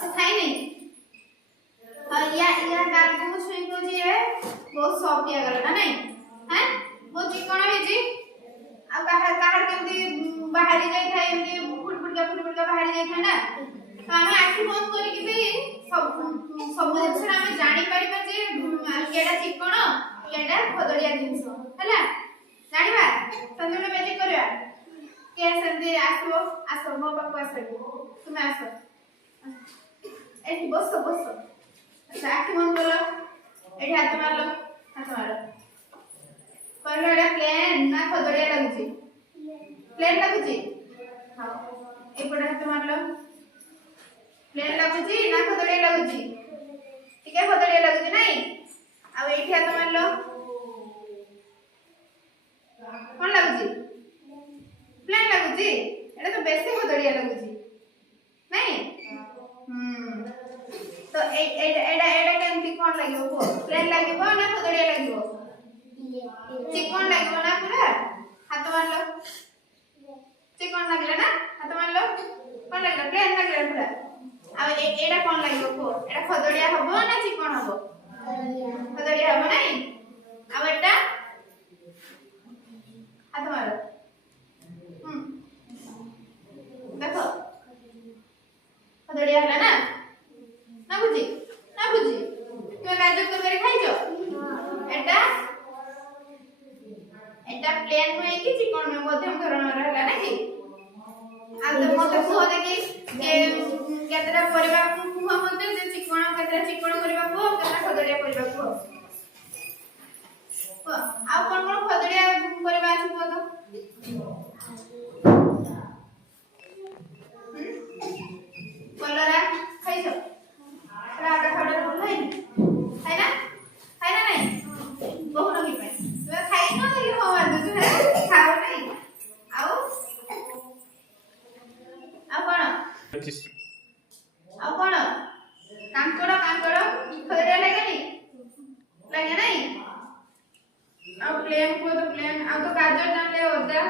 से खाई नहीं और या गाल को छुई को जी है बहुत सॉफ्ट या गला ना नहीं हैं वो चिकन है जी अब काहर केमती बाहरी जाय थाए एमती फुट का बाहरी जाय थाए ना तो हमें आखि बंद करी कि भी सब जिनस हमें जानि परिबा जे केडा चिकन केडा खदड़िया जिनस हला जानिबा संजोना मैजिक करबा के संदे आसो मो पापा आसो तुम आसो ए बस अच्छा आखि बंद करो एठी हाथ मारो पर एडा प्लेन ना खदड़िया लागुची प्लेन लागुची हां एपडा हाथ मारलो प्लेन लागुची ना खदड़िया लागुची ठीक है खदड़िया लागुची नहीं अब एठी हाथ मारलो कोन लागुची प्लेन लागुची एडा तो बेसी खदड़िया लागुची नहीं तो एडा केमती कोन लागिवो को प्लेन लागिवो ना खदड़िया लागिवो चिकन लागिवो ना पूरा हाथ मारलो चिकन लागला ना हाथ मारलो कोन लागला प्लेन लागला पूरा अब एडा कोन लागिवो को एडा खदड़िया हबो ना चिकन हबो खदड़िया हबो नहीं अब एटा हाथ मारो देखो खदड़िया हला ना बुझी तुम गाजर तरकारी खाइছো एटा प्लेन होई कि चिकन में मध्यम धरणर हला ना कि आ तो मते कुह देखि केतरा परिबा कुह मते जे चिकन केतरा चिकन परिबा को केतरा खदड़िया परिबा को आ कोन खदड़िया परिबा अछि को तो कलरा खाइছো राडा खाडा बोल है ना नहीं बहुत नहीं पाए तो खाई न कि हो आ दु खाओ नहीं आओ कोन कांकड़ खदड़िया लगे नहीं अब प्लेन को तो प्लेन अब तो गाजर जानले होता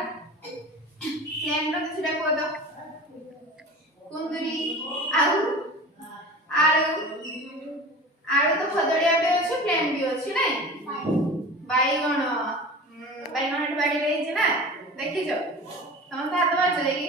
प्लेन रो किछटा को तो कुंदरी आलू तो खदड़िया भी अछि प्लेन भी अछि नहीं बाईगण बाईगण बाड़ी रही छै ना देखि जो तुम तो हाथ बाज जाई